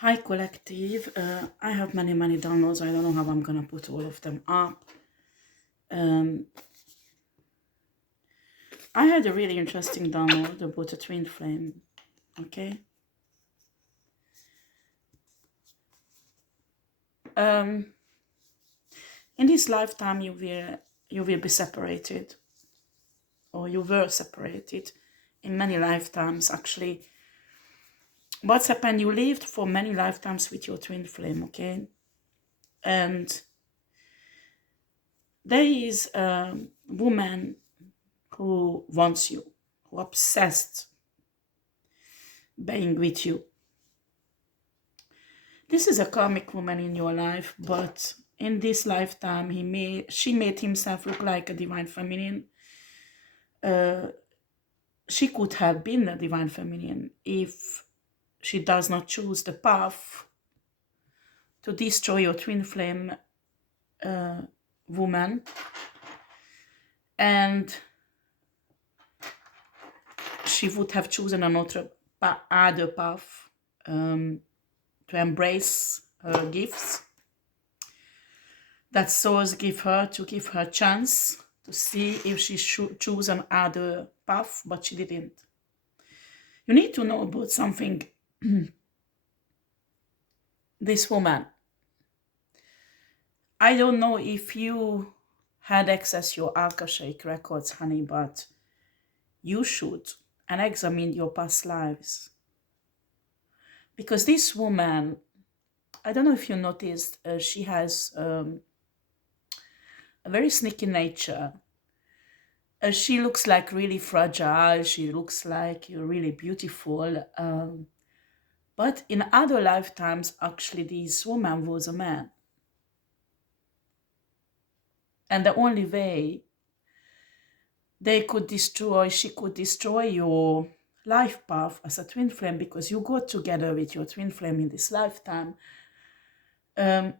Hi collective, I have many downloads. I don't know how I'm gonna put all of them up. I had a really interesting download about a twin flame. Okay. In this lifetime you will be separated, or you were separated in many lifetimes actually. What's happened, you lived for many lifetimes with your twin flame, okay? And there is a woman who wants you, who obsessed being with you. This is a karmic woman in your life, but in this lifetime she made himself look like a divine feminine. She could have been a divine feminine if she does not choose the path to destroy your twin flame woman. And she would have chosen another other path to embrace her gifts that souls give her, to give her chance to see if she should choose another path, but she didn't. You need to know about something. This woman, I don't know if you had access your Akashic records, honey, but you should, and examine your past lives. Because this woman, I don't know if you noticed, she has a very sneaky nature. She looks like really fragile. She looks like you're really beautiful. But in other lifetimes, actually, this woman was a man. And the only way she could destroy your life path as a twin flame, because you got together with your twin flame in this lifetime. And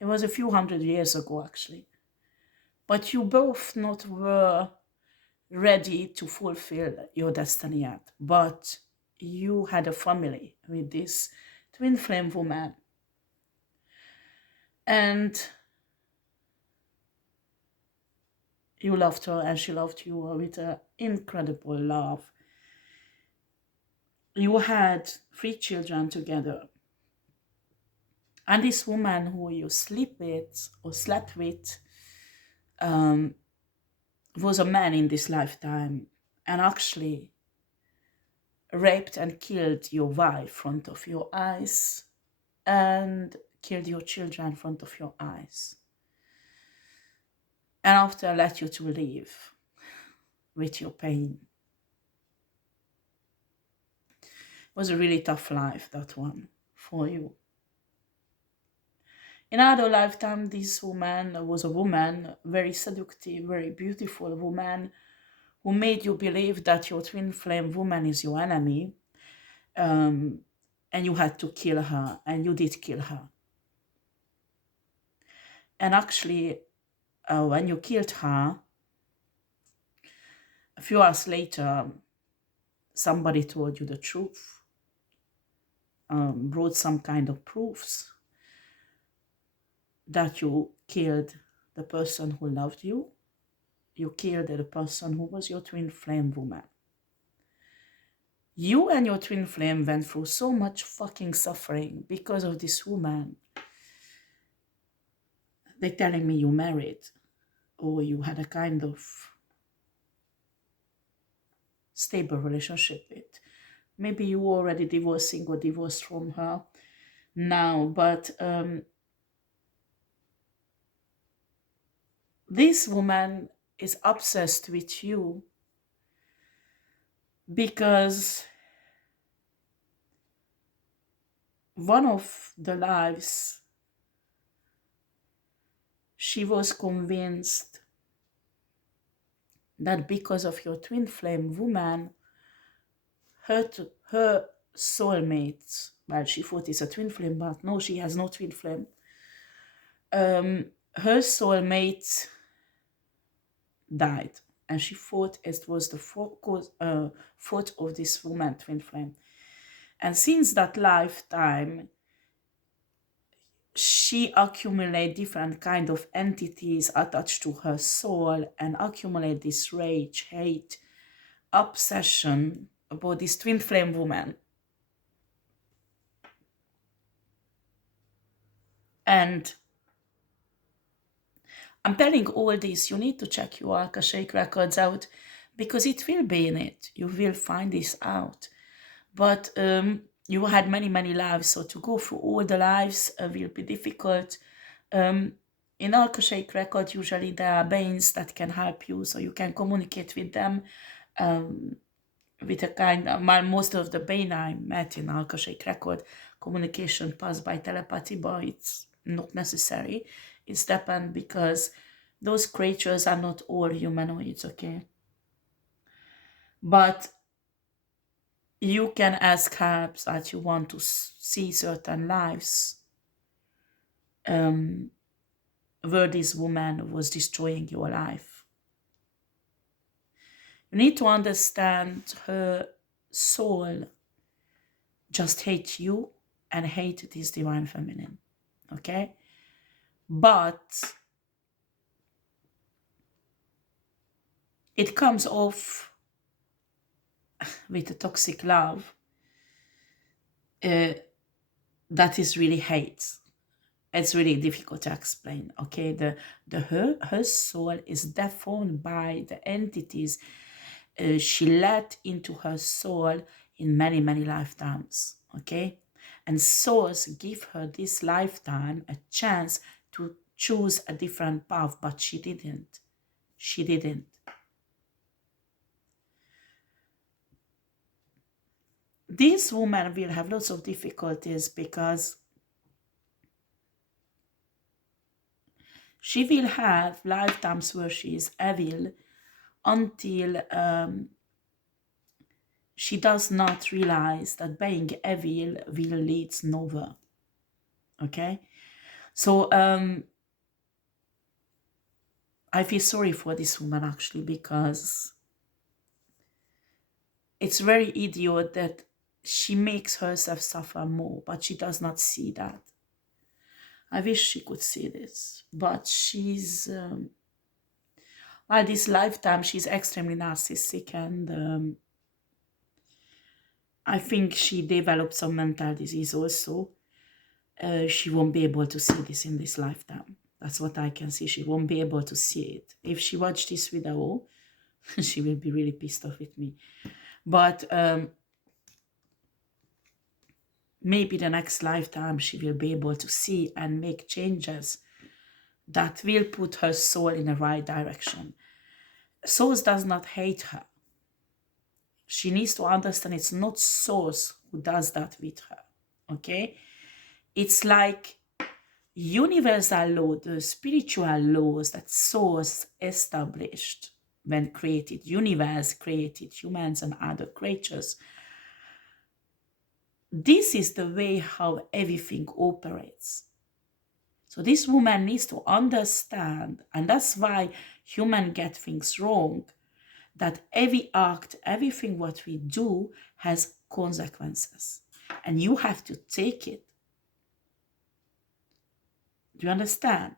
it was a few hundred years ago, actually. But you both not were ready to fulfill your destiny yet. But you had a family with this twin flame woman. And you loved her and she loved you with an incredible love. You had 3 children together. And this woman who you sleep with or slept with was a man in this lifetime, and actually raped and killed your wife in front of your eyes and killed your children in front of your eyes. And after let you to live with your pain. It was a really tough life, that one, for you. In another lifetime, this woman was a woman, very seductive, very beautiful woman, who made you believe that your twin flame woman is your enemy, and you had to kill her, and you did kill her. And actually, when you killed her, a few hours later, somebody told you the truth, brought some kind of proofs that you killed the person who loved you. You killed the person who was your twin flame woman. You and your twin flame went through so much fucking suffering because of this woman. They're telling me you married, or you had a kind of stable relationship with. Maybe you were already divorcing or divorced from her now, but this woman is obsessed with you because one of the lives she was convinced that because of your twin flame woman, her soulmate, well, she thought it's a twin flame, but no, she has no twin flame. Her soulmate died. and she thought it was the fault of this woman, twin flame. And since that lifetime, she accumulated different kind of entities attached to her soul and accumulate this rage, hate, obsession about this twin flame woman. And I'm telling all this, you need to check your Akashic records out, because it will be in it. You will find this out. But you had many, many lives, so to go through all the lives will be difficult. In Akashic record, usually there are beings that can help you, so you can communicate with them. With a kind of, most of the being I met in Akashic record, communication passed by telepathy, but it's not necessary. It's depend, because those creatures are not all humanoids, okay? But you can ask help that you want to see certain lives where this woman was destroying your life. You need to understand her soul just hate you and hate this divine feminine, okay? But it comes off with a toxic love that is really hate. It's really difficult to explain, okay? Her soul is deformed by the entities she let into her soul in many, many lifetimes, okay? And souls give her this lifetime a chance to choose a different path, but she didn't. She didn't. This woman will have lots of difficulties, because she will have lifetimes where she is evil until she does not realize that being evil will lead nowhere. Okay? So I feel sorry for this woman, actually, because it's very idiot that she makes herself suffer more, but she does not see that. I wish she could see this, but she's while this lifetime she's extremely narcissistic, and I think she developed some mental disease also. She won't be able to see this in this lifetime. That's what I can see. She won't be able to see it. If she watched this video, she will be really pissed off with me. But maybe the next lifetime she will be able to see and make changes that will put her soul in the right direction. Source does not hate her. She needs to understand it's not Source who does that with her, okay? It's like universal law, the spiritual laws that Source established when created universe, created humans and other creatures. This is the way how everything operates. So this woman needs to understand, and that's why humans get things wrong, that every act, everything what we do has consequences. And you have to take it. Do you understand?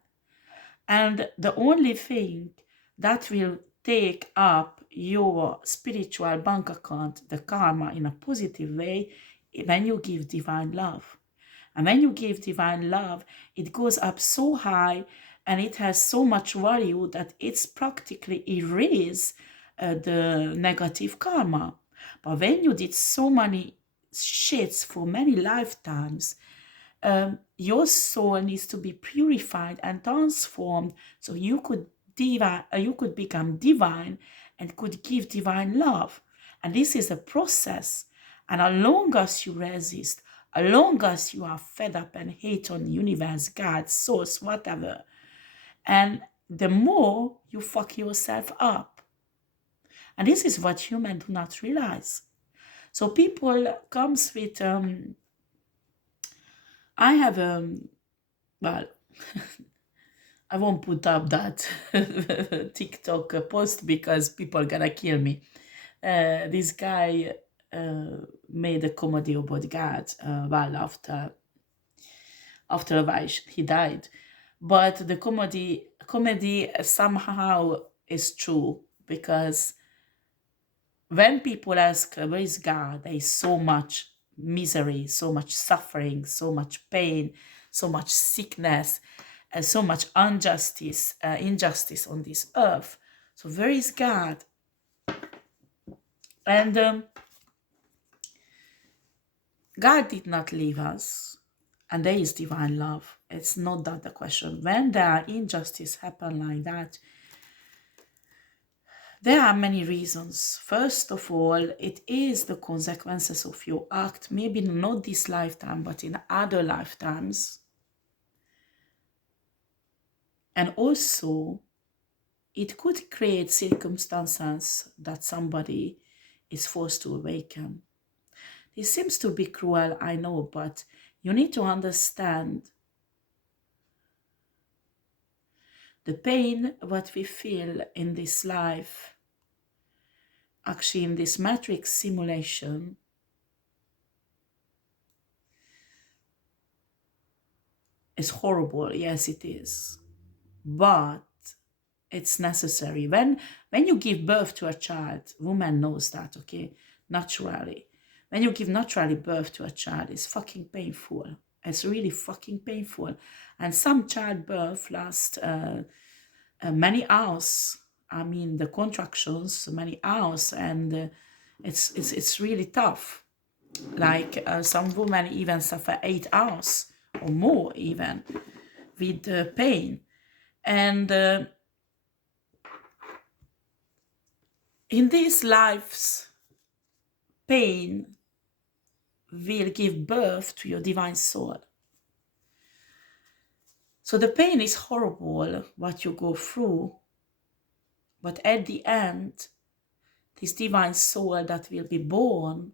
And the only thing that will take up your spiritual bank account, the karma, in a positive way, when you give divine love. And when you give divine love, it goes up so high and it has so much value that it's practically erase the negative karma. But when you did so many shits for many lifetimes, your soul needs to be purified and transformed so you could become divine and could give divine love. And this is a process. And as long as you resist, as long as you are fed up and hate on universe, God, source, whatever, and the more you fuck yourself up. And this is what humans do not realize. So people comes with, I have, well, I won't put up that TikTok post because people are gonna kill me. This guy made a comedy about God well after a while he died. But the comedy somehow is true, because when people ask where is God, there is so much misery, so much suffering, so much pain, so much sickness, and so much injustice on this earth. So where is God? And God did not leave us, and there is divine love. It's not that the question. When there are injustice happen like that, there are many reasons. First of all, it is the consequences of your act, maybe not this lifetime, but in other lifetimes. And also, it could create circumstances that somebody is forced to awaken. This seems to be cruel, I know, but you need to understand the pain what we feel in this life, actually in this matrix simulation, is horrible. Yes, it is. But it's necessary. When you give birth to a child, woman knows that, okay? Naturally. When you give naturally birth to a child, it's fucking painful. It's really fucking painful. And some childbirth lasts many hours. I mean, the contractions, many hours, and it's really tough. Like some women even suffer 8 hours or more even with pain. And in these lives, pain will give birth to your divine soul. So the pain is horrible, what you go through, but at the end, this divine soul that will be born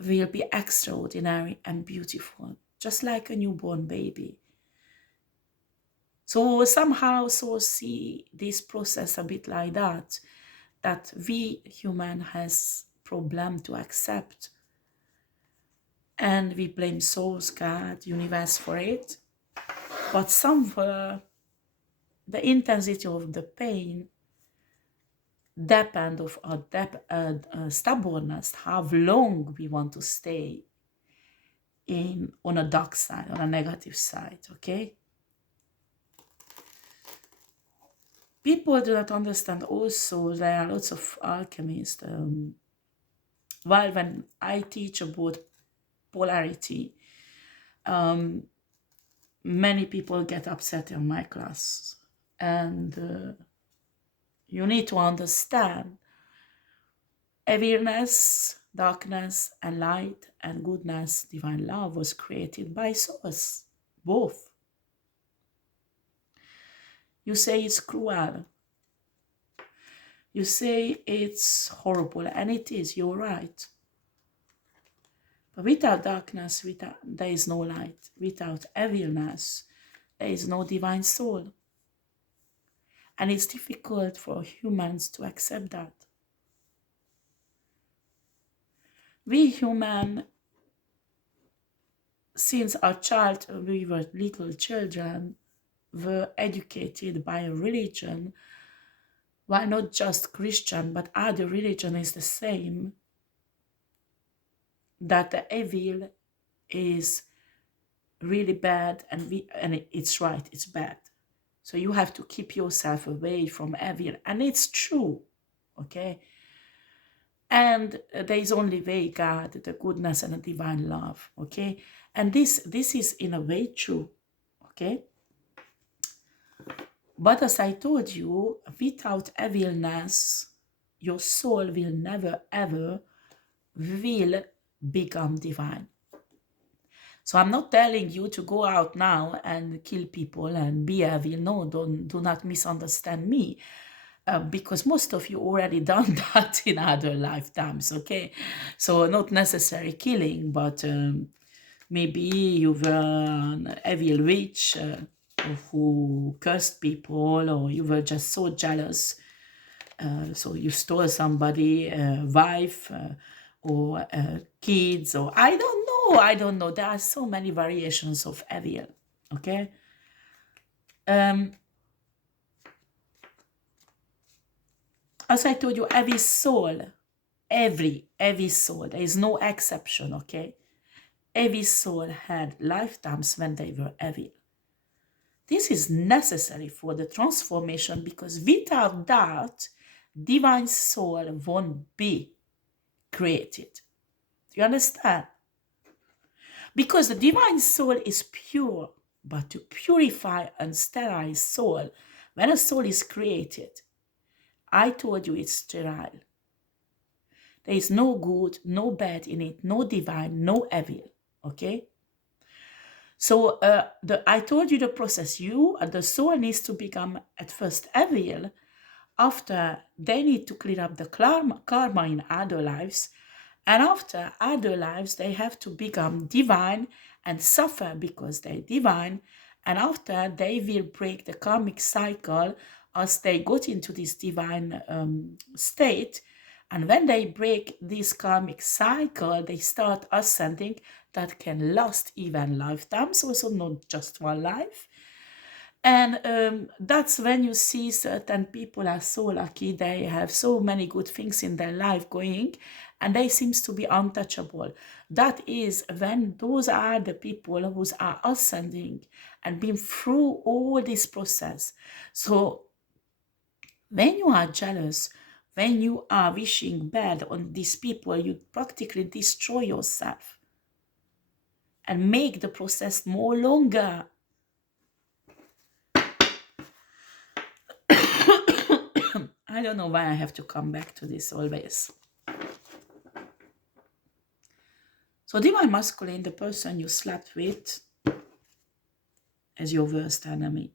will be extraordinary and beautiful, just like a newborn baby. So somehow, so see this process a bit like that we human has problem to accept, and we blame souls, God, universe for it. But somewhere the intensity of the pain depend of our stubbornness, how long we want to stay on a dark side, on a negative side, okay? People do not understand also there are lots of alchemists. While when I teach about polarity, many people get upset in my class. And you need to understand awareness, darkness, and light, and goodness, divine love was created by source, both. You say it's cruel. You say it's horrible, and it is, you're right. But without darkness, there is no light. Without evilness, there is no divine soul. And it's difficult for humans to accept that. We human, since we were little children, were educated by a religion. Why not just Christian, but other religion is the same, that the evil is really bad, and it's right, it's bad. So you have to keep yourself away from evil, and it's true, okay? And there is only way, God, the goodness and the divine love, okay? And this is in a way true, okay? But as I told you, without evilness, your soul will never ever will become divine. So I'm not telling you to go out now and kill people and be evil. No, do not misunderstand me. Because most of you already done that in other lifetimes, okay? So not necessary killing, but maybe you were an evil witch, who cursed people, or you were just so jealous. So you stole somebody, wife, or kids, or I don't know. There are so many variations of evil, okay? As I told you, every soul, every soul, there is no exception, okay? Every soul had lifetimes when they were evil. This is necessary for the transformation, because without that, divine soul won't be created. Do you understand? Because the divine soul is pure, but to purify and sterilize soul, when a soul is created, I told you it's sterile. There is no good, no bad in it, no divine, no evil, okay? So I told you the process. The soul needs to become at first evil. After, they need to clear up the karma in other lives. And after other lives, they have to become divine and suffer because they're divine. And after, they will break the karmic cycle as they got into this divine state. And when they break this karmic cycle, they start ascending. That can last even lifetimes, also not just one life. And that's when you see certain people are so lucky, they have so many good things in their life going, and they seems to be untouchable. That is when those are the people who are ascending and been through all this process. So when you are jealous, when you are wishing bad on these people, you practically destroy yourself and make the process more longer. I don't know why I have to come back to this always. So divine masculine, the person you slept with, is your worst enemy.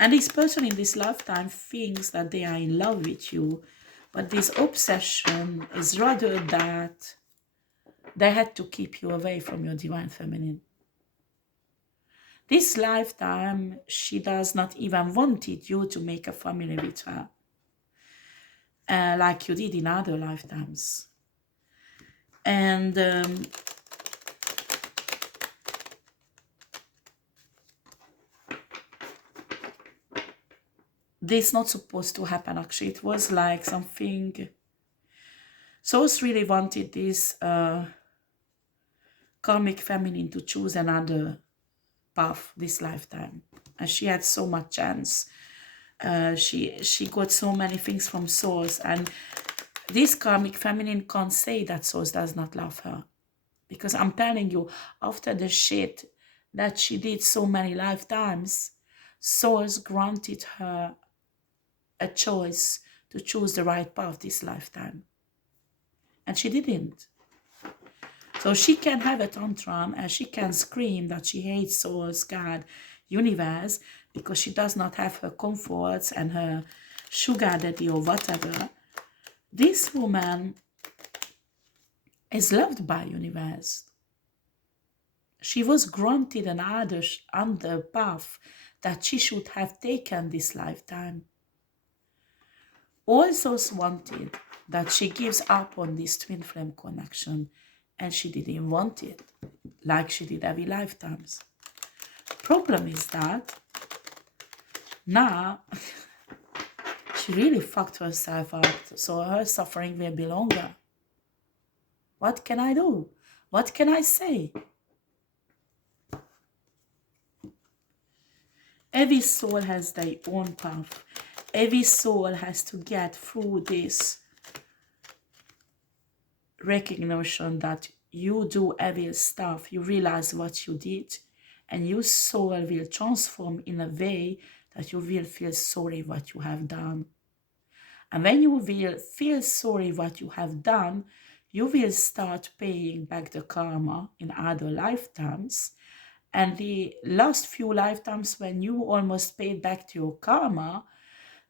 And this person in this lifetime thinks that they are in love with you, but this obsession is rather that they had to keep you away from your divine feminine. This lifetime, she does not even wanted you to make a family with her, like you did in other lifetimes. And this is not supposed to happen, actually. It was like something... Souls really wanted this karmic feminine to choose another path this lifetime. And she had so much chance. She got so many things from Source. And this karmic feminine can't say that Source does not love her. Because I'm telling you, after the shit that she did so many lifetimes, Source granted her a choice to choose the right path this lifetime. And she didn't. So she can have a tantrum and she can scream that she hates Source, God, universe, because she does not have her comforts and her sugar daddy or whatever. This woman is loved by universe. She was granted another path that she should have taken this lifetime. All souls wanted that she gives up on this twin flame connection, and she didn't want it, like she did every lifetimes. Problem is that now she really fucked herself up, so her suffering will be longer. What can I do? What can I say? Every soul has their own path. Every soul has to get through this recognition that you do evil stuff. You realize what you did, and your soul will transform in a way that you will feel sorry what you have done. And when you will feel sorry what you have done, you will start paying back the karma in other lifetimes. And the last few lifetimes when you almost paid back your karma,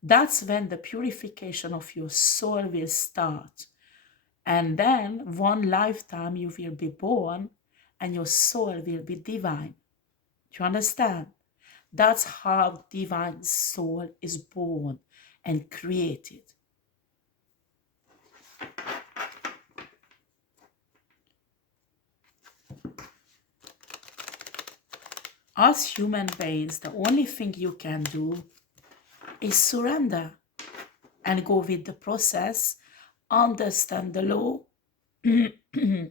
that's when the purification of your soul will start. And then one lifetime you will be born and your soul will be divine. Do you understand? That's how divine soul is born and created. As human beings, the only thing you can do is surrender and go with the process, understand the law, the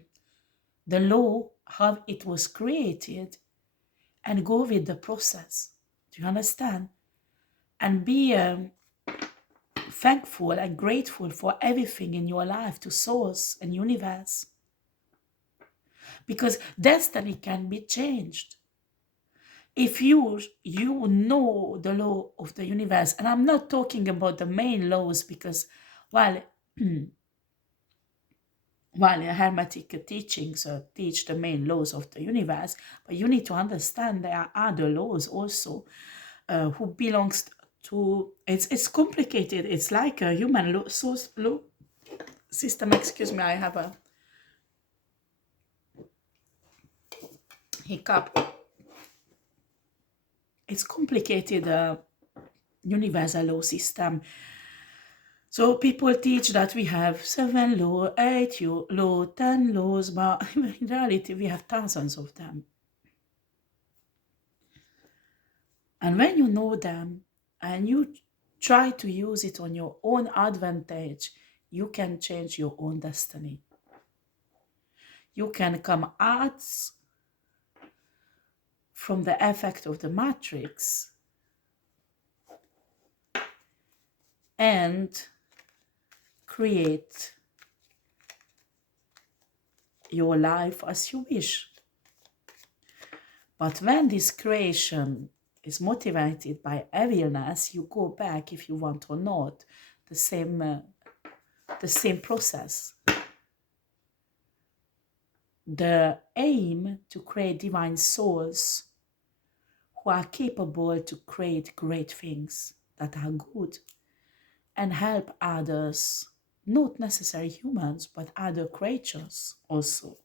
law, how it was created, and go with the process. Do you understand? And be thankful and grateful for everything in your life, to source and universe. Because destiny can be changed. If you know the law of the universe, and I'm not talking about the main laws, because while Hermetic teachings teach the main laws of the universe, but you need to understand there are other laws also who belongs to, it's complicated. It's like a human law, law system. Excuse me, I have a hiccup. It's complicated universal law system. So people teach that we have 7 laws, 8 laws, 10 laws, but in reality we have thousands of them. And when you know them and you try to use it on your own advantage, you can change your own destiny. You can come out from the effect of the matrix and create your life as you wish. But when this creation is motivated by evilness, you go back, if you want or not, the same process. The aim to create divine souls who are capable to create great things that are good and help others, not necessarily humans, but other creatures also.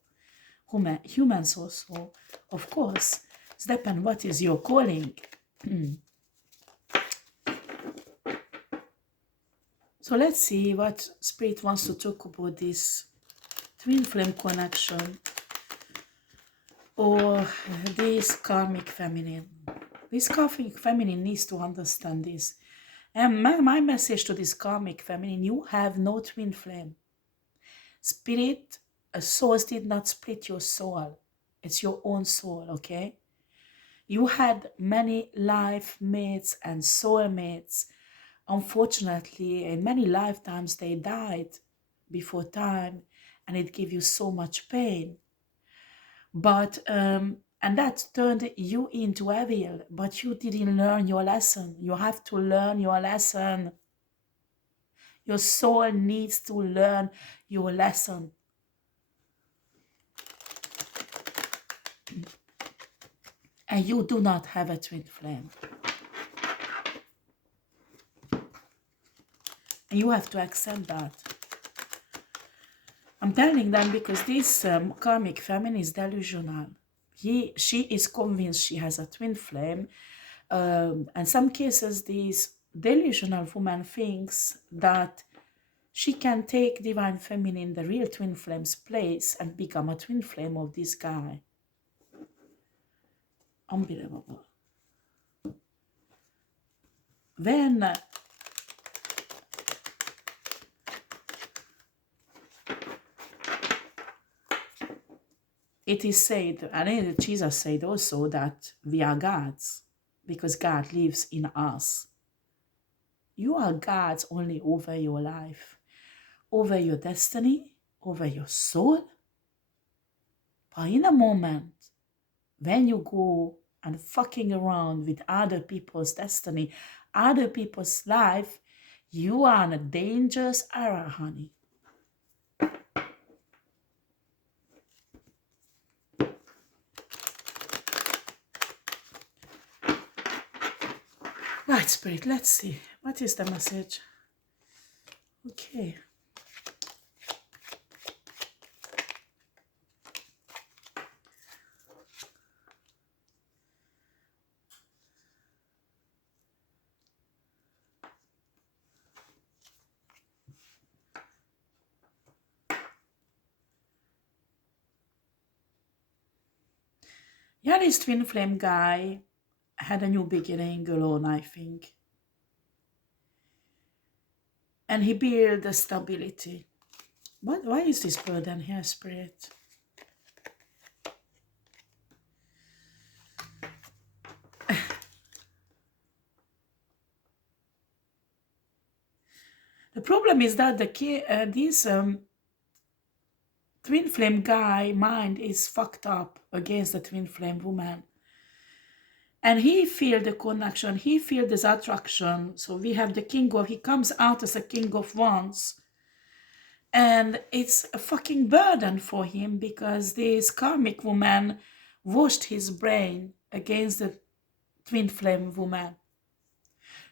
Humans also, of course. It depends what is your calling. So let's see what Spirit wants to talk about this twin flame connection or this karmic feminine. This karmic feminine needs to understand this. And my message to this karmic feminine, you have no twin flame. Spirit, source did not split your soul. It's your own soul, okay? You had many life mates and soulmates. Unfortunately, in many lifetimes, they died before time, and it gave you so much pain. But, and that turned you into evil, but you didn't learn your lesson. You have to learn your lesson. Your soul needs to learn your lesson. And you do not have a twin flame. And you have to accept that. I'm telling them because this karmic feminine is delusional. She is convinced she has a twin flame. In some cases, this delusional woman thinks that she can take divine feminine, the real twin flame's place, and become a twin flame of this guy. Unbelievable. Then it is said, and Jesus said also, that we are gods because God lives in us. You are gods only over your life, over your destiny, over your soul. But in a moment, when you go and fucking around with other people's destiny, other people's life, you are in a dangerous era, honey. Right, Spirit, let's see. What is the message? Okay. Yeah, this twin flame guy had a new beginning alone, I think. And he built the stability. Why is this burden here, Spirit? The problem is that this twin flame guy mind is fucked up against the twin flame woman. And he feel the connection, he feel this attraction. So we have the he comes out as a king of wands. And it's a fucking burden for him because this karmic woman washed his brain against the twin flame woman.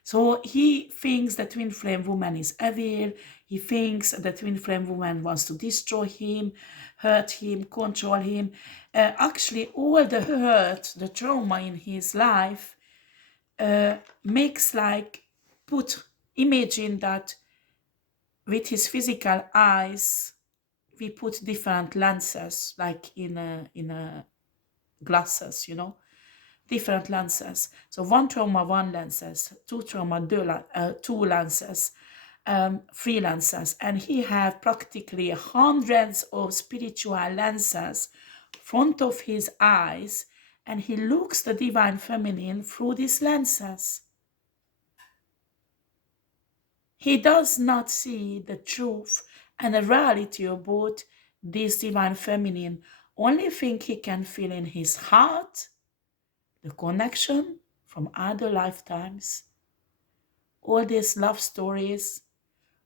So he thinks the twin flame woman is evil. He thinks the twin flame woman wants to destroy him, hurt him, control him. Actually, all the hurt, the trauma in his life makes like imagine that with his physical eyes, we put different lenses, like in a glasses, you know, different lenses. So one trauma, one lenses, two trauma, two lenses, three lenses, and he have practically hundreds of spiritual lenses front of his eyes, and he looks the divine feminine through these lenses. He does not see the truth and the reality about this divine feminine. Only thing he can feel in his heart, the connection from other lifetimes, all these love stories,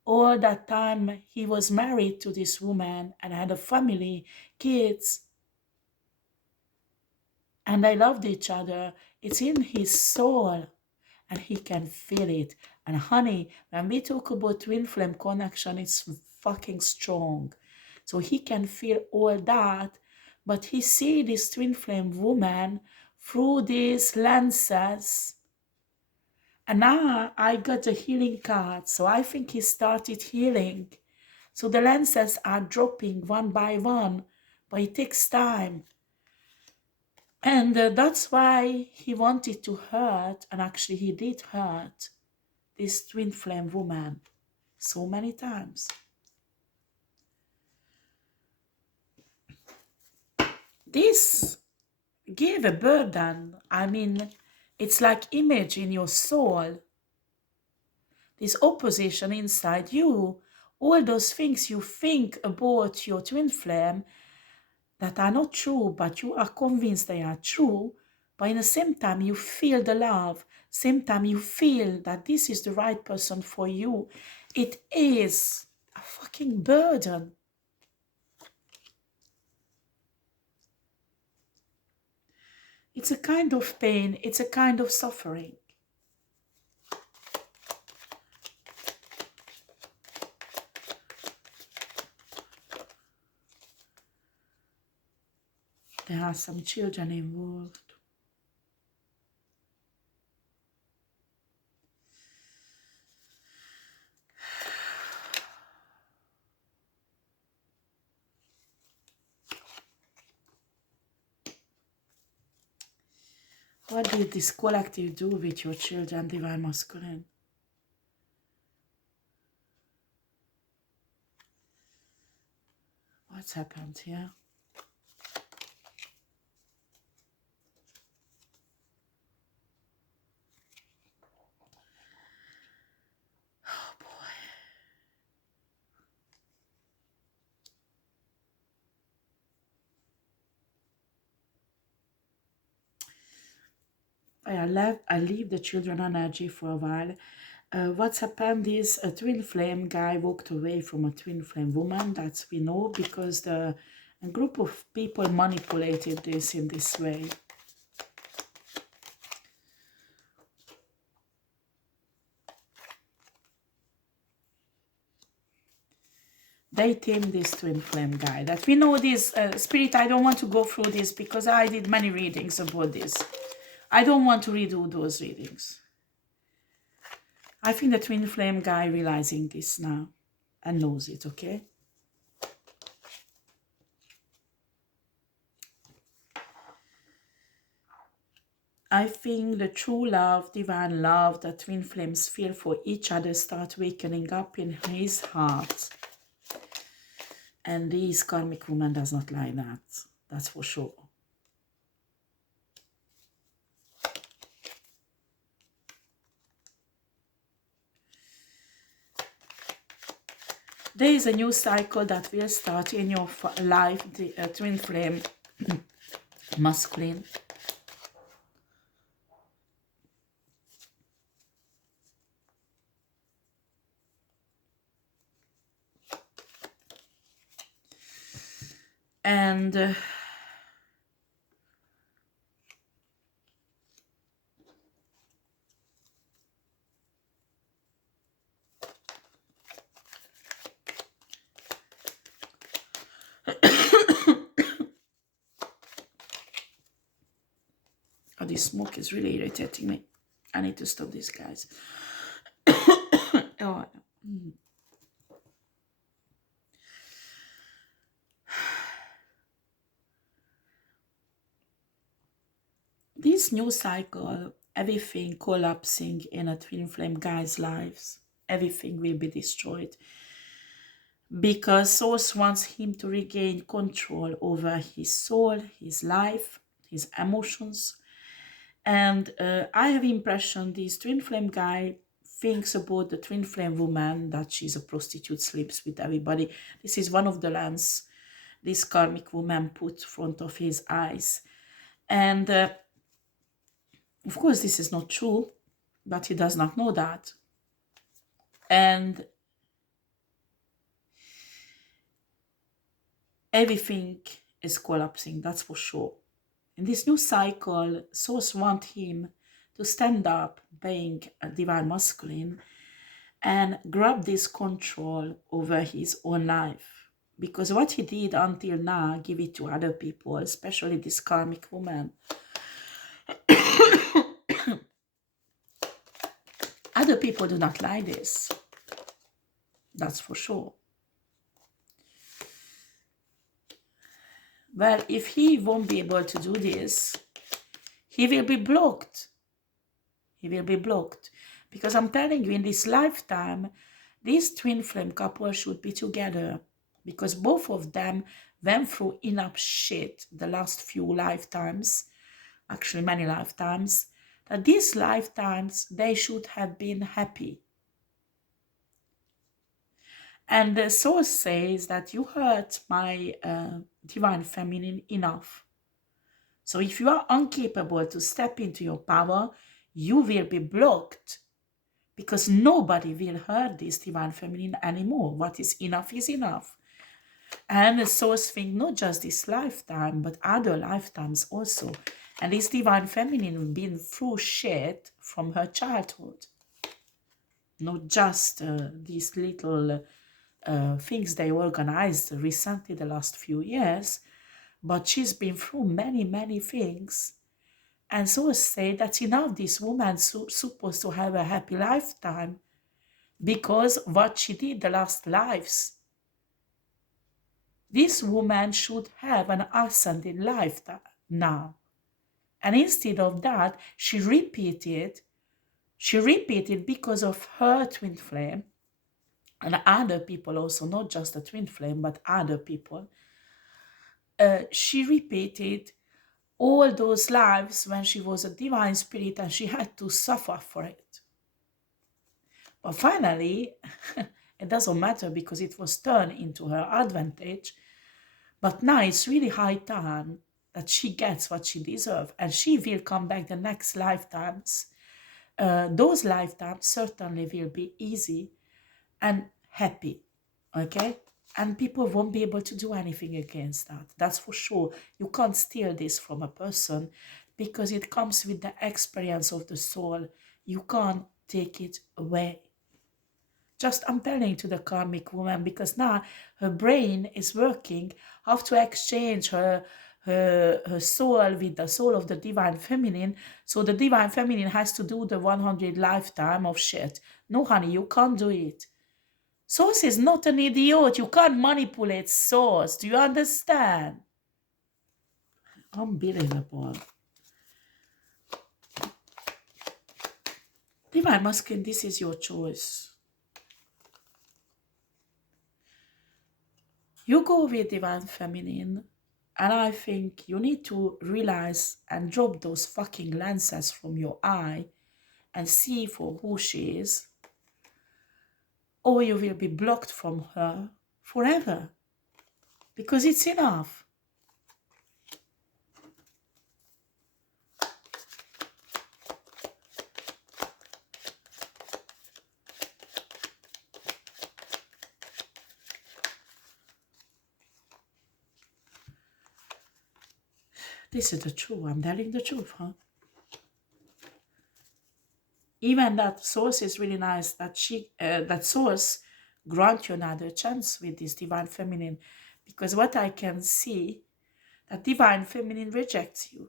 all that time he was married to this woman and had a family, kids, and they loved each other. It's in his soul and he can feel it. And honey, when we talk about twin flame connection, it's fucking strong. So he can feel all that, but he see this twin flame woman through these lenses. And now I got a healing card, so I think he started healing. So the lenses are dropping one by one, but it takes time. And that's why he wanted to hurt, and actually he did hurt this twin flame woman so many times. This gave a burden. I mean, it's like image in your soul. This opposition inside you, all those things you think about your twin flame that are not true, but you are convinced they are true, but in the same time you feel the love, same time you feel that this is the right person for you. It is a fucking burden. It's a kind of pain, it's a kind of suffering. There are some children involved. What did this collective do with your children, Divine Masculine? What's happened here? Oh boy. I leave the children energy for a while. What's happened is a twin flame guy walked away from a twin flame woman. That's we know because a group of people manipulated this in this way. They tamed this twin flame guy. That we know this spirit. I don't want to go through this because I did many readings about this. I don't want to redo those readings. I think the twin flame guy realizing this now and knows it, okay? I think the true love, divine love that twin flames feel for each other start wakening up in his heart. And this karmic woman does not like that. That's for sure. There is a new cycle that will start in your life, the twin flame masculine. And oh, this smoke is really irritating me. I need to stop this, guys. Oh. This new cycle, everything collapsing in a twin flame guy's lives, everything will be destroyed. Because Source wants him to regain control over his soul, his life, his emotions. And I have impression this twin flame guy thinks about the twin flame woman, that she's a prostitute, sleeps with everybody. This is one of the lens this karmic woman put in front of his eyes. And of course, this is not true, but he does not know that. And everything is collapsing, that's for sure. In this new cycle, Source wants him to stand up, being a divine masculine, and grab this control over his own life. Because what he did until now, give it to other people, especially this karmic woman. Other people do not like this. That's for sure. Well, if he won't be able to do this, he will be blocked. He will be blocked. Because I'm telling you, in this lifetime, this twin flame couple should be together. Because both of them went through enough shit the last few lifetimes, actually many lifetimes, that these lifetimes they should have been happy. And the source says that you hurt my divine feminine enough. So if you are incapable to step into your power, you will be blocked, because nobody will hurt this divine feminine anymore. What is enough is enough. And the source thinks not just this lifetime, but other lifetimes also. And this divine feminine been through shit from her childhood. Not just these little things they organized recently, the last few years, but she's been through many, many things. And so say that's enough. This woman's supposed to have a happy lifetime, because what she did the last lives. This woman should have an ascending life now. And instead of that, she repeated because of her twin flame, and other people also, not just the twin flame, but other people. She repeated all those lives when she was a divine spirit, and she had to suffer for it. But finally, it doesn't matter, because it was turned into her advantage. But now it's really high time that she gets what she deserves, and she will come back the next lifetimes. Those lifetimes certainly will be easy and happy, okay? And people won't be able to do anything against that. That's for sure. You can't steal this from a person, because it comes with the experience of the soul. You can't take it away. Just I'm telling to the karmic woman, because now her brain is working how to exchange her soul with the soul of the divine feminine. So the divine feminine has to do the 100 lifetime of shit. No, honey, you can't do it. Source is not an idiot. You can't manipulate Source. Do you understand? Unbelievable. Divine Masculine, this is your choice. You go with Divine Feminine, and I think you need to realize and drop those fucking lenses from your eye and see for who she is, or you will be blocked from her forever, because it's enough. This is the truth. I'm telling the truth, huh? Even that source is really nice. That source grant you another chance with this Divine Feminine, because what I can see, that Divine Feminine rejects you.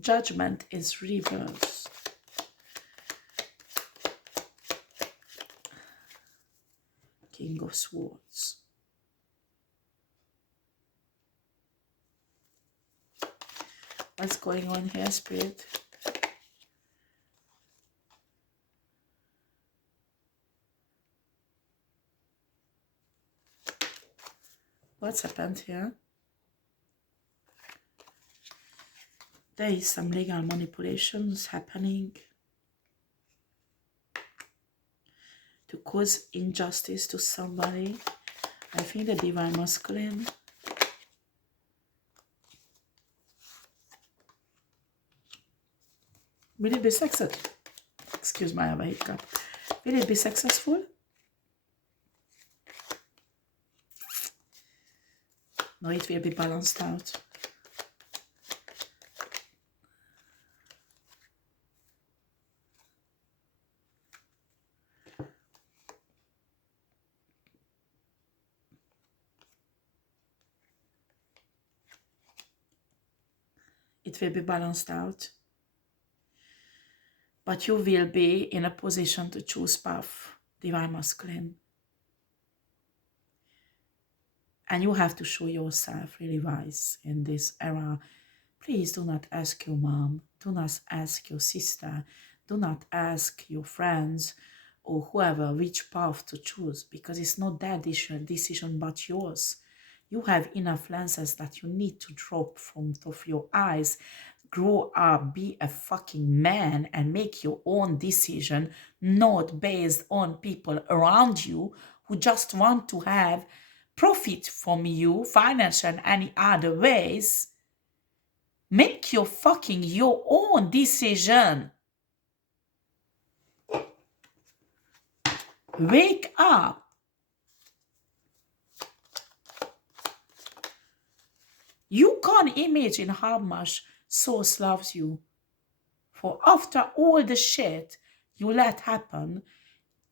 Judgment is rebirth. King of Swords. What's going on here, Spirit? What's happened here? There is some legal manipulations happening to cause injustice to somebody. I think the Divine Masculine. Will it be successful? Excuse my hiccup. Will it be successful? No, it will be balanced out. It will be balanced out. But you will be in a position to choose path, Divine Masculine. And you have to show yourself really wise in this era. Please do not ask your mom, do not ask your sister, do not ask your friends or whoever which path to choose, because it's not their decision but yours. You have enough lenses that you need to drop from of your eyes. Grow up, be a fucking man and make your own decision, not based on people around you who just want to have profit from you, financial and any other ways. Make your own decision. Wake up. You can't imagine how much Source loves you. For after all the shit you let happen,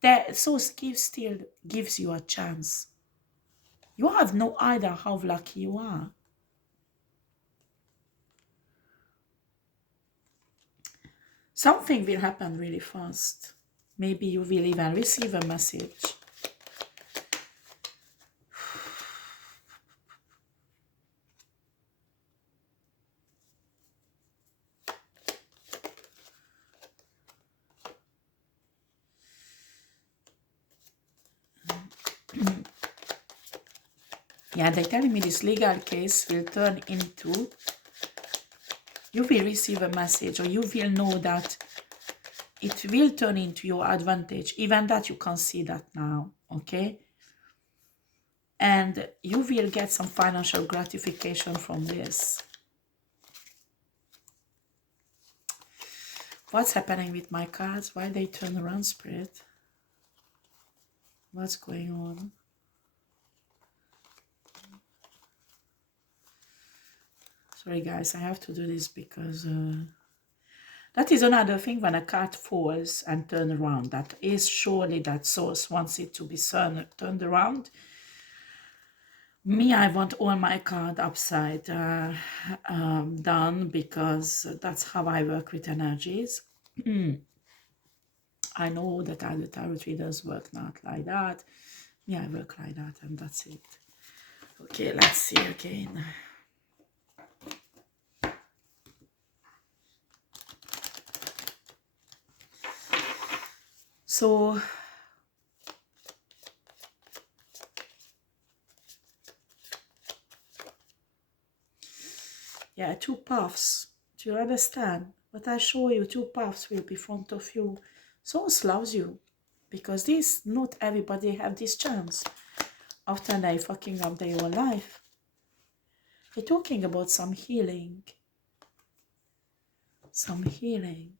the Source still gives you a chance. You have no idea how lucky you are. Something will happen really fast. Maybe you will even receive a message. Yeah, they're telling me this legal case will turn into, you will receive a message, or you will know that it will turn into your advantage, even that you can't see that now, okay? And you will get some financial gratification from this. What's happening with my cards? Why they turn around, Spirit? What's going on? Sorry guys, I have to do this because that is another thing. When a card falls and turn around, that is surely that Source wants it to be turned around. Me, I want all my card upside down, because that's how I work with energies. I know that other tarot readers work not like that, Yeah, I work like that, and that's it. Okay, let's see again. So, yeah, two paths. Do you understand? What I show you, two paths will be in front of you. Souls loves you. Because this, not everybody have this chance. After they fucking up their own life. We're talking about some healing. Some healing.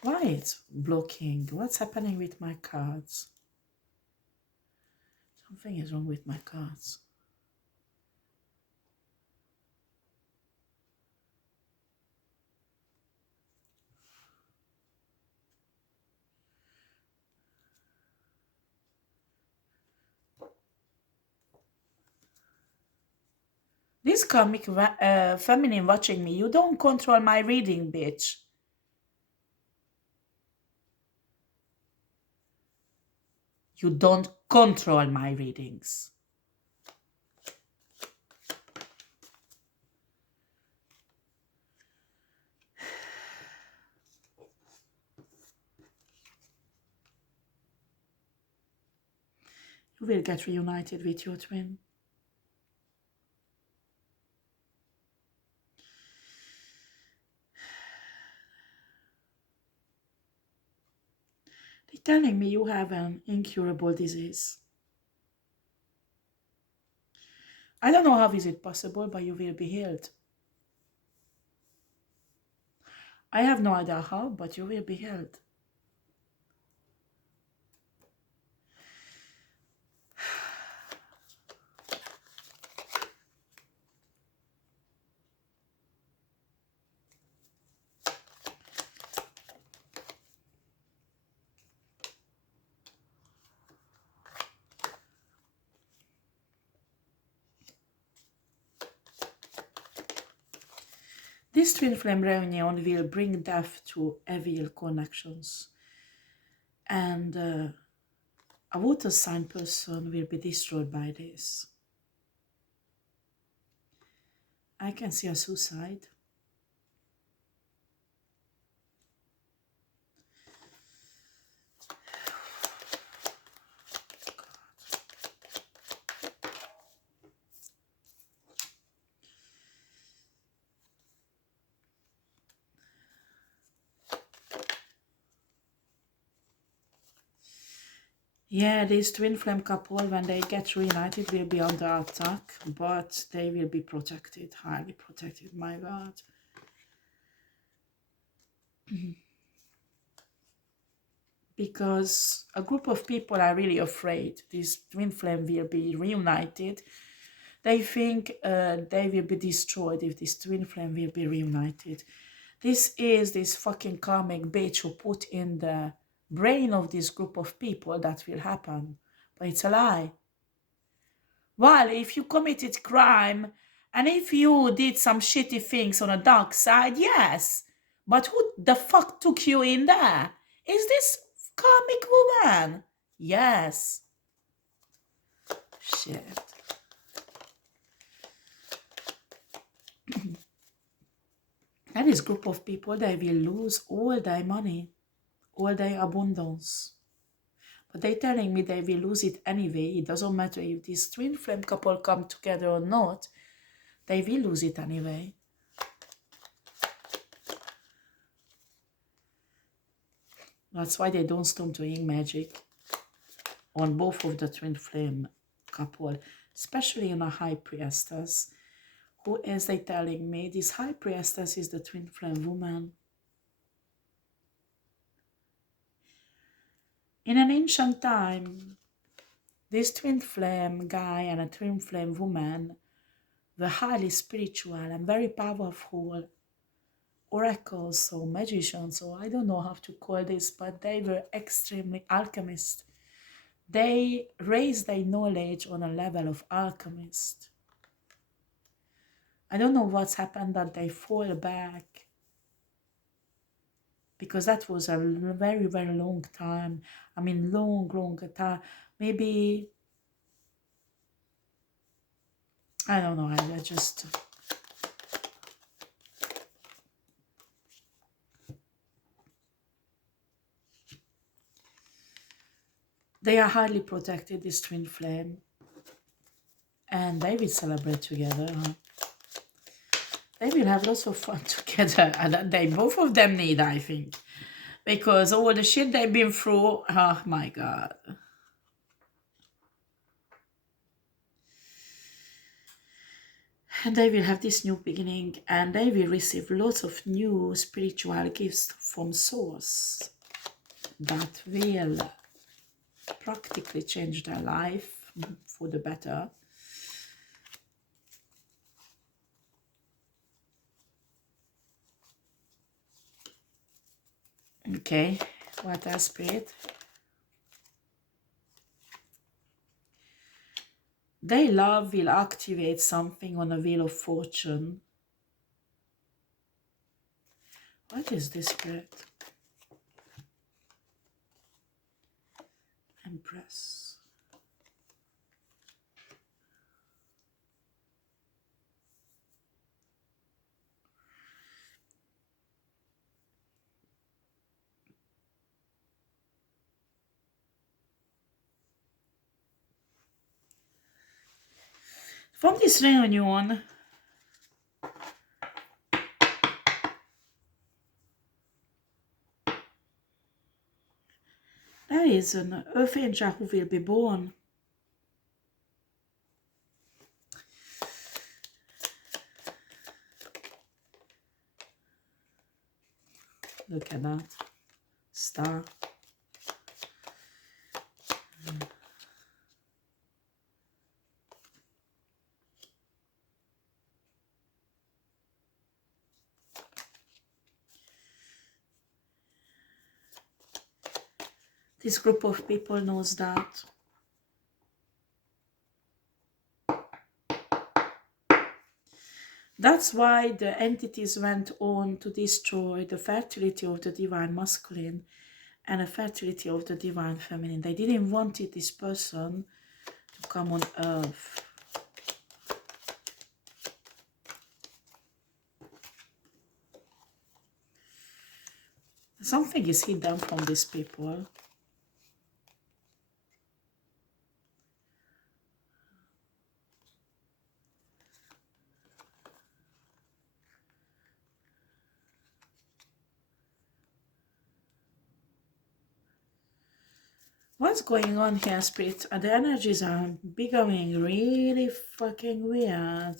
Why it's blocking? What's happening with my cards? Something is wrong with my cards. This karmic feminine watching me, you don't control my reading, bitch. You don't control my readings. You will get reunited with your twin. They're telling me you have an incurable disease. I don't know how is it possible, but you will be healed. I have no idea how, but you will be healed. This twin flame reunion will bring death to evil connections. And a water sign person will be destroyed by this. I can see a suicide. Yeah, this twin flame couple, when they get reunited, will be under attack, but they will be protected, highly protected, my God. Because a group of people are really afraid this twin flame will be reunited. They think they will be destroyed if this twin flame will be reunited. This is this fucking karmic bitch who put in the brain of this group of people that will happen. But it's a lie. Well, if you committed crime and if you did some shitty things on a dark side, yes. But who the fuck took you in there? Is this karmic woman? Yes. Shit. And this group of people, they will lose all their money, all their abundance. But they're telling me they will lose it anyway. It doesn't matter if this twin flame couple come together or not. They will lose it anyway. That's why they don't stop doing magic on both of the twin flame couple, especially on a high priestess, who, as they telling me, this high priestess is the twin flame woman. In an ancient time, this twin flame guy and a twin flame woman were highly spiritual and very powerful oracles or magicians, or I don't know how to call this, but they were extremely alchemists. They raise their knowledge on a level of alchemist. I don't know what's happened that they fall back, because that was a very, very long time. I mean, long time. Maybe, I don't know, I just... They are highly protected, this twin flame. And they will celebrate together. They will have lots of fun together. And they, both of them need, I think. Because all the shit they've been through, oh my God. And they will have this new beginning, and they will receive lots of new spiritual gifts from Source that will practically change their life for the better. Okay, what else, Spirit? Their love will activate something on a Wheel of Fortune. What is this, Spirit? Empress. From this reunion, there is an Earth Angel who will be born. Look at that. Star. This group of people knows that. That's why the entities went on to destroy the fertility of the divine masculine and the fertility of the divine feminine. They didn't want this person to come on earth. Something is hidden from these people. What's going on here, Spirit? The energies are becoming really fucking weird.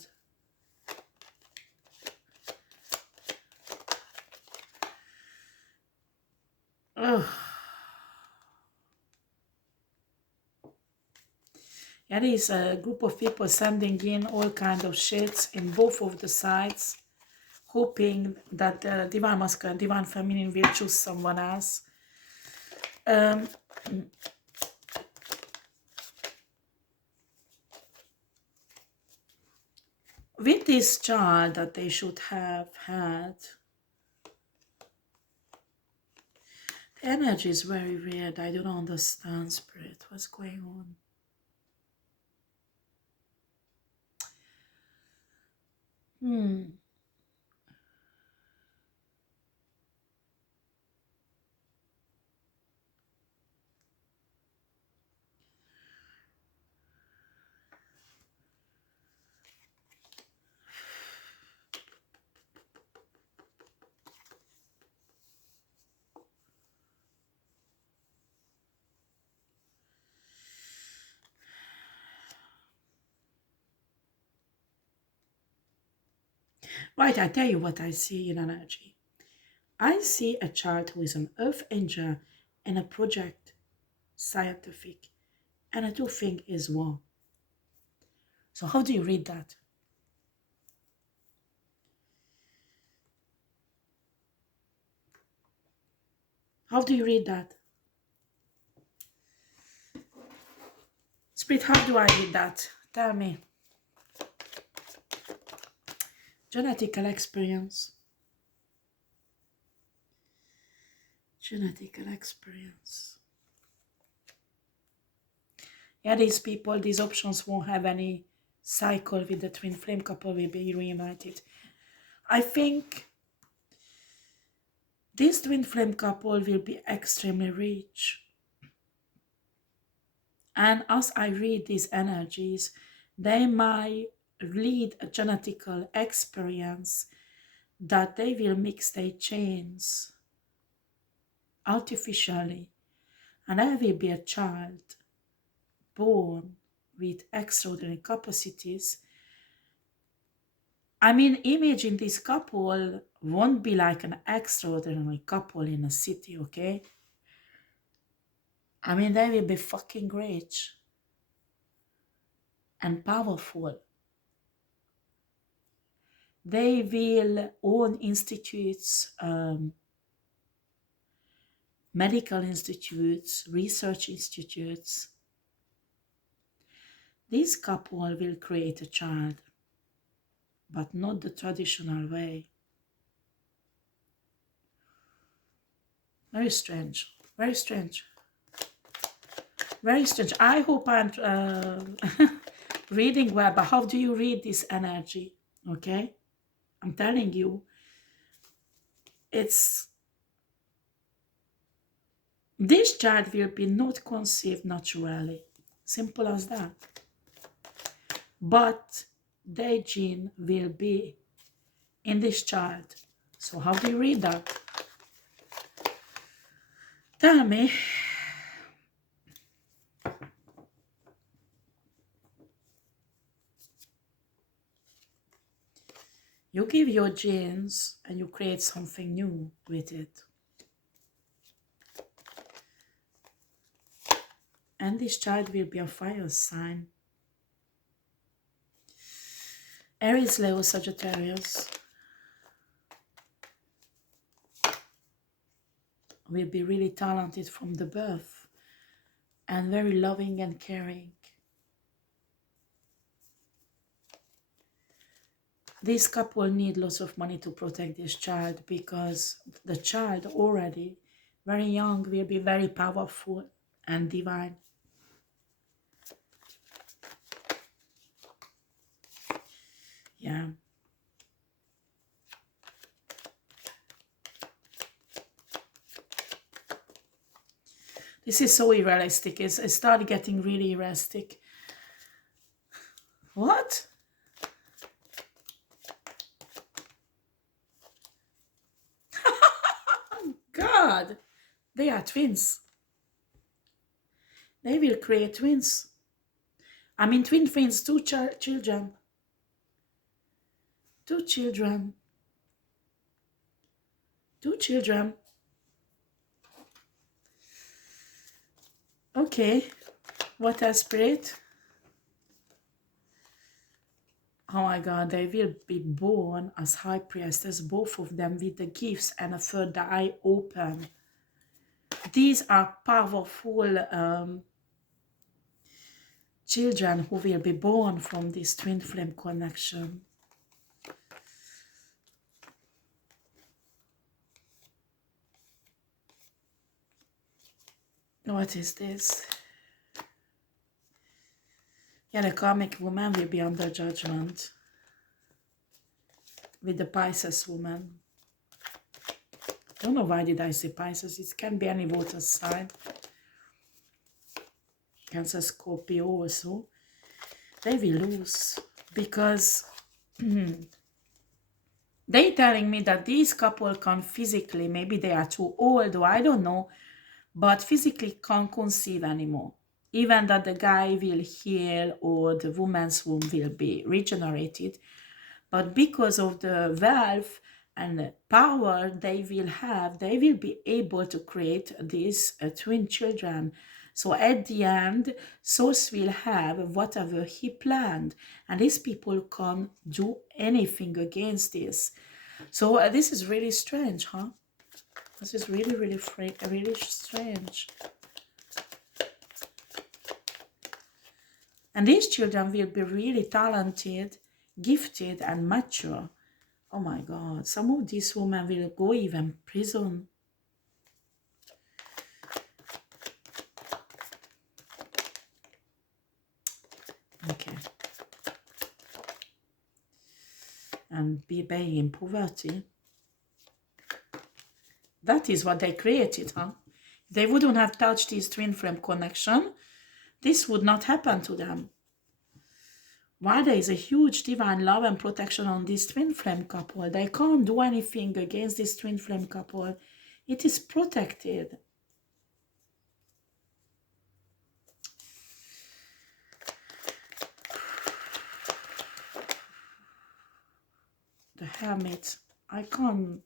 Ugh. There is a group of people sending in all kind of shits in both of the sides, hoping that the divine masculine and divine feminine will choose someone else. With this child that they should have had, the energy is very weird. I don't understand, Spirit. What's going on? Right, I tell you what I see in energy. I see a child who is an earth angel and a project scientific, and the two things is one. So how do you read that? How do you read that? Spirit, how do I read that? Tell me. Genetical experience. Genetical experience. Yeah, these people, these options won't have any cycle with the twin flame couple will be reunited. I think this twin flame couple will be extremely rich. And as I read these energies, they might lead a genetical experience that they will mix their genes artificially, and there will be a child born with extraordinary capacities. I mean, imagine this couple won't be like an extraordinary couple in a city, okay? I mean, they will be fucking rich and powerful. They will own institutes, medical institutes, research institutes. This couple will create a child, but not the traditional way. Very strange, very strange, very strange. I hope I'm reading well, but how do you read this energy? Okay, I'm telling you, this child will be not conceived naturally, simple as that, but their gene will be in this child. So how do you read that? Tell me. You give your genes and you create something new with it. And this child will be a fire sign. Aries, Leo, Sagittarius will be really talented from the birth and very loving and caring. This couple need lots of money to protect this child because the child already very young will be very powerful and divine. Yeah. This is so unrealistic. It started getting really realistic. What? God, they are twins. They will create twins. I mean, twin twins, two children. Two children. Two children. Okay, what else, Spirit? Oh my God, they will be born as high priestess, both of them with the gifts and a third eye open. These are powerful children who will be born from this twin flame connection. What is this? Yeah, the karmic woman will be under judgment with the Pisces woman. I don't know why did I say Pisces. It can be any water sign. Cancer, Scorpio also. They will lose because they telling me that these couple can physically, maybe they are too old or I don't know, but physically can't conceive anymore. Even that the guy will heal or the woman's womb will be regenerated. But because of the wealth and power they will have, they will be able to create these twin children. So at the end, Source will have whatever he planned. And these people can't do anything against this. So this is really strange, huh? This is really, really strange. And these children will be really talented, gifted, and mature. Oh my God, some of these women will go even prison. Okay. And be in poverty. That is what they created, huh? They wouldn't have touched this twin flame connection. This would not happen to them. Why there is a huge divine love and protection on this twin flame couple. They can't do anything against this twin flame couple. It is protected. The Hermit. I can't.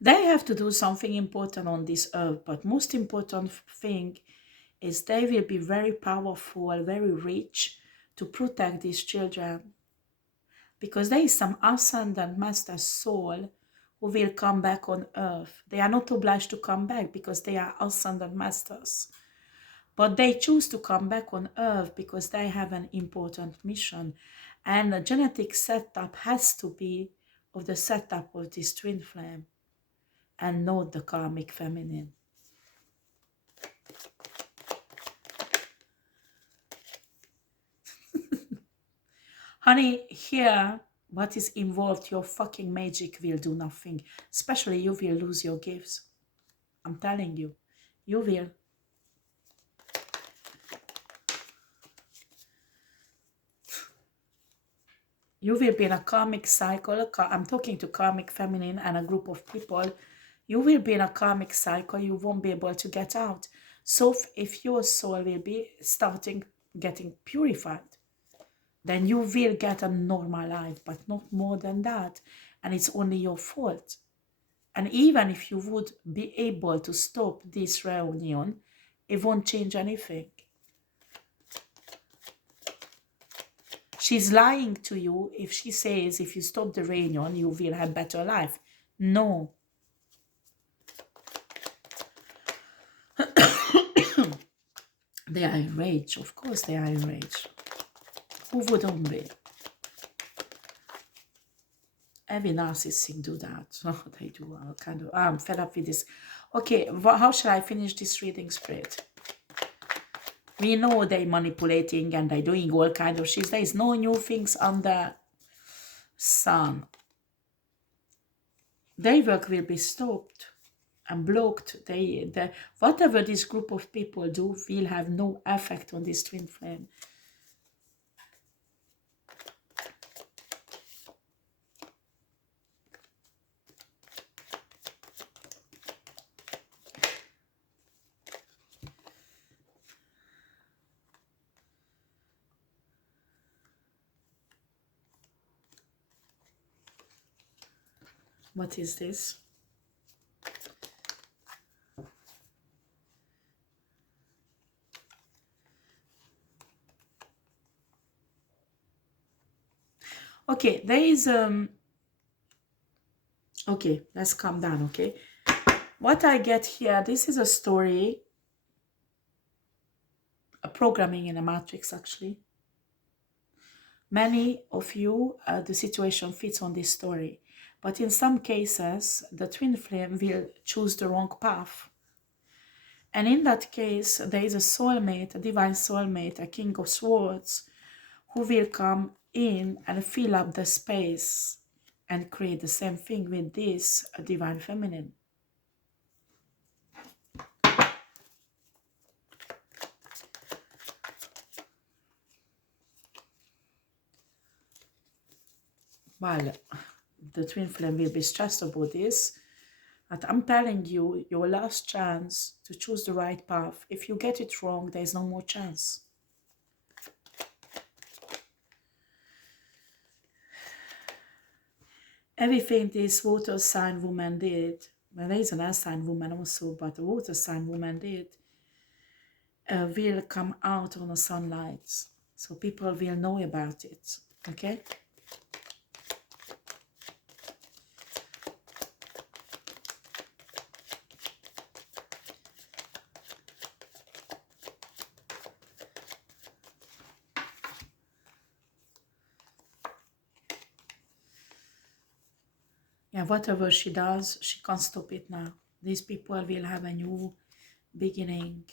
They have to do something important on this earth, but most important thing is they will be very powerful, very rich to protect these children. Because there is some ascendant master soul who will come back on earth. They are not obliged to come back because they are ascendant masters. But they choose to come back on earth because they have an important mission. And the genetic setup has to be of the setup of this twin flame and not the karmic feminine. Honey, here, what is involved, your fucking magic will do nothing. Especially you will lose your gifts. I'm telling you, you will. You will be in a karmic cycle. I'm talking to karmic feminine and a group of people. You will be in a karmic cycle. You won't be able to get out. So if your soul will be getting purified, then you will get a normal life, but not more than that. And it's only your fault. And even if you would be able to stop this reunion, it won't change anything. She's lying to you if she says if you stop the reunion, you will have better life. No. They are enraged. Of course they are enraged. Who wouldn't be? Every narcissist do that. Oh, they do. I'm fed up with this. Okay, how shall I finish this reading, Spirit? We know they're manipulating and they're doing all kind of shit. There is no new things under sun. Their work will be stopped and blocked. Whatever this group of people do will have no effect on this twin flame. What is this? Okay, there is okay, let's calm down, okay? What I get here, this is a story, a programming in a matrix, actually. Many of you, the situation fits on this story. But in some cases, the twin flame will choose the wrong path. And in that case, there is a soulmate, a divine soulmate, a king of swords, who will come in and fill up the space and create the same thing with this divine feminine. Well, the twin flame will be stressed about this. But I'm telling you, your last chance to choose the right path. If you get it wrong, there's no more chance. Everything this water sign woman did, well, there is an earth sign woman also, but the water sign woman did, will come out on the sunlight. So people will know about it, okay? And whatever she does, she can't stop it now. These people will have a new beginning.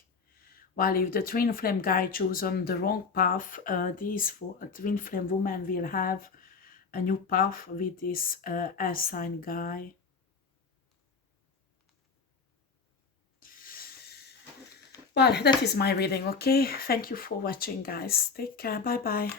While if the twin flame guy chosen the wrong path, these twin flame women will have a new path with this air sign guy. Well, that is my reading, okay? Thank you for watching, guys. Take care. Bye-bye.